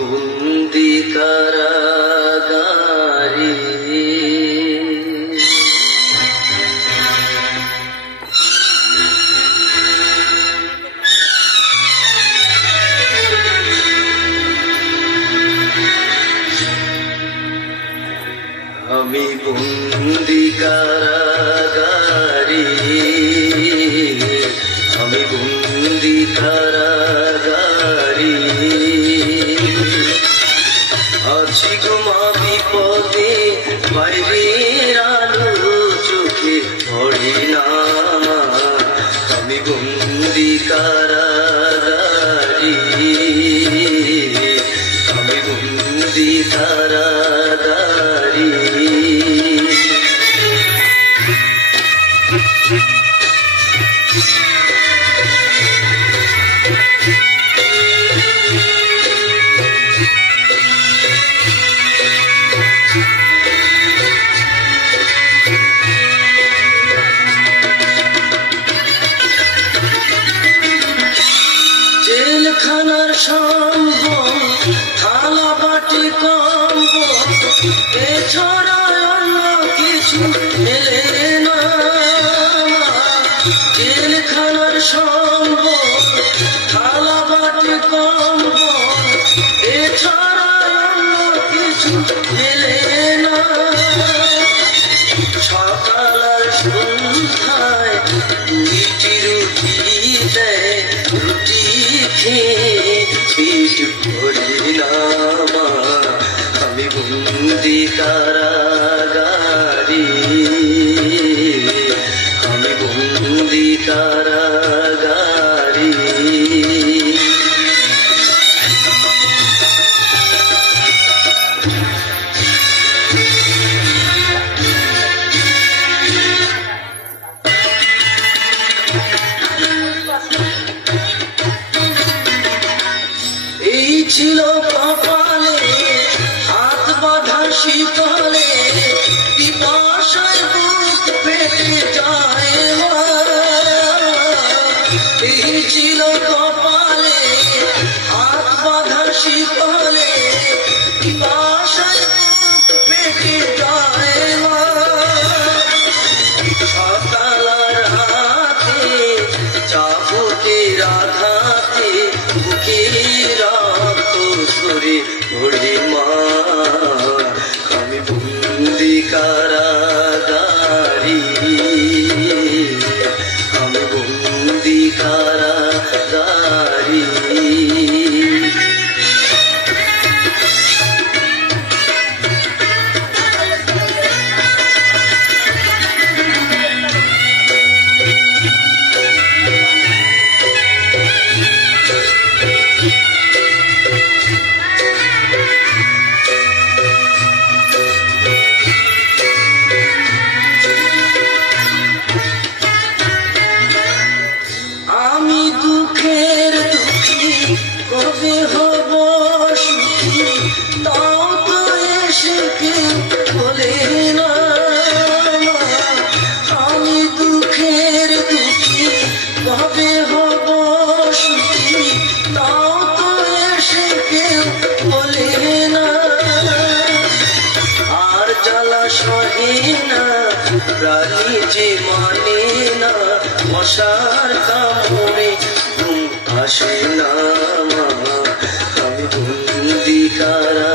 বন্দি কারাগারে। আমি বন্দি কারাগারে, আমি বন্দি কারাগারে, আছি গো মা বিপদে, বাইরের আলো চোখে পড়ে না। আমি বন্দি কারাগারে, আমি বন্দি কারাগারে। জেলখানার সম্বল, থালা বাটি কম্বল, এছাড়া অন্য কিছু মেলে না। জেলখানার সম্বল, থালা বাটি কম্বল, এছাড়া অন্য কিছু মেলে না। সকাল আর সন্ধ্যায় দুইটি রুটি দেয়, রুটি খেয়ে পেট ভরে না। আমি বন্দি কারাগারে, আমি বন্দি কারাগারে। এই ছিল কপালে হাত বাঁধা শীতলে, পিপাসায় বুক পেটে যায়। এই ছিল কপালে হাত বাঁধা শীতলে, পিপাসায় বুক পেটে যায়। সকাল আর রাতে চাবুকের আঘাতে বুকে রক্ত ঝরে পড়ে মা। আমি বন্দি কারাগারে, আমি বন্দি কারাগারে। আমি দুঃখের দুঃখী, কবে হব সুখী, তাও তো এসে কেউ বলে না। আমি দুঃখের দুঃখী, কবে হব সুখী, তাও তো এসে কেউ বলে না। আর জ্বালা সহে না, প্রাণী যে মানে না, মশার কামড়ে ঘুম আসে না। আমি বন্দি কারাগারে।